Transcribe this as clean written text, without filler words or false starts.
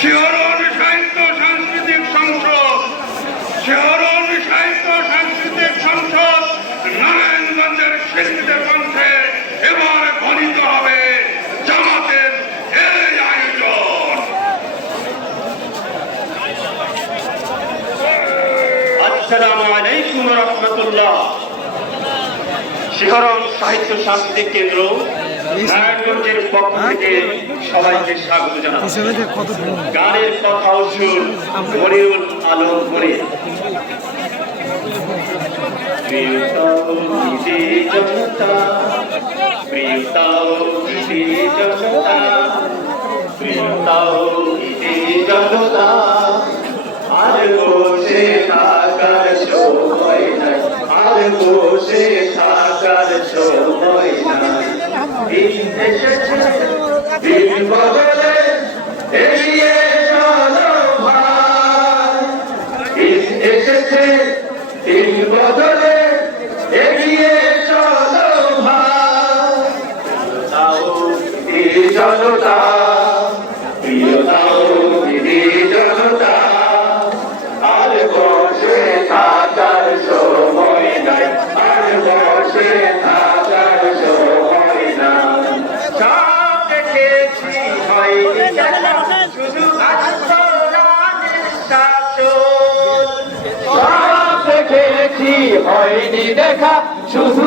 শিহরণ সাহিত্য সাংস্কৃতিক সংসদ, শিহরণ সাহিত্য সাংস্কৃতিক সংসদ নারায়ণগঞ্জের শিল্পীদের মঞ্চে এবার গঠিত হবে জামাতের এই আয়োজন। আসসালামু আলাইকুম ওয়া রাহমাতুল্লাহ। শিহরণ সাহিত্য সাংস্কৃতিক কেন্দ্র নারায়ণগঞ্জের পক্ষ থেকে সবাইকে স্বাগত জানাচ্ছি। গানের কথা সুর মনিরুল আলম মনির। প্রিয়তাও গীতে জনতা, প্রিয়তাও গীতে জনতা, প্রিয়তাও গীতে জনতা, আর বসে থাকার সময় নাই, আর বসে থাকার সময় নাই। দিন এসেছে, দিন বদলে এগিয়ে চলো ভাই। দিন এসেছে, দিন বদলে এগিয়ে চলো ভাই। তাও এই জনতা, প্রিয়তাও এই জনতা, আর বসে থাকার সময় নাই, আর বসে থাকার সময় নাই। সব দেখেছি হয়নি দেখা, শুধু আন্দোলনের শাসন। সব দেখেছি হয়নি দেখা, শুধু